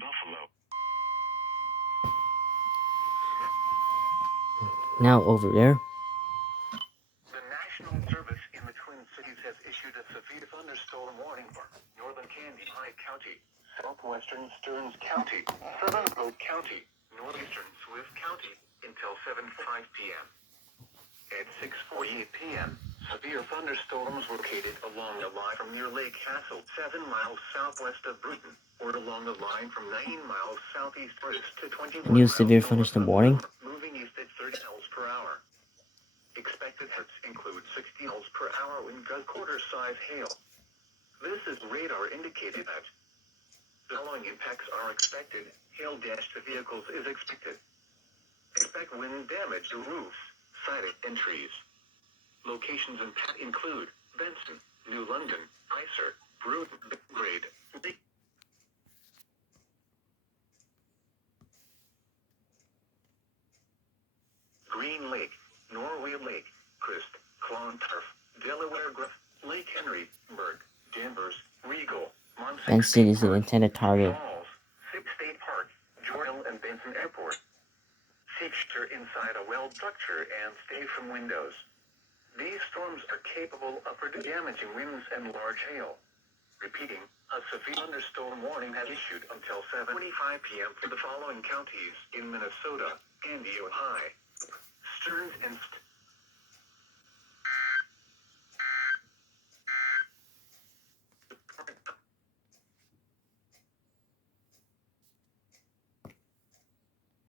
Buffalo. Now over there. The National Service in the Twin Cities has issued a severe thunderstorm warning for northern Kandiyohi County, southwestern Stearns County, southern Polk County, northeastern Swift County until 7:05 p.m. At 6:48 p.m., severe thunderstorms were located along the line from near Lake Castle, 7 miles southwest of Bruton, or along the line from 9 miles southeast to 21 A new miles severe north thunderstorm of warning. moving east at 30 miles per hour. Expected hits include 60 miles per hour wind gust quarter-size hail. This is radar indicated that the following impacts are expected. Hail dashed to vehicles is expected. Expect wind damage to roofs, siding, and trees. Locations include Benson, New London, Iser, Bruton, Grade, Green Lake, Norway Lake, Christ, Clontarf, Delaware Grove, Lake Henry, Berg, Danvers, Regal, Monson Benson is an Park, intended target. Falls, Sip State Park, Jordan and Benson Airport. Fixture inside a well structure and stay from windows. These storms are capable of producing damaging winds and large hail. Repeating, a severe thunderstorm warning has issued until 7:25 p.m. for the following counties in Minnesota: Kandiyohi, Stearns and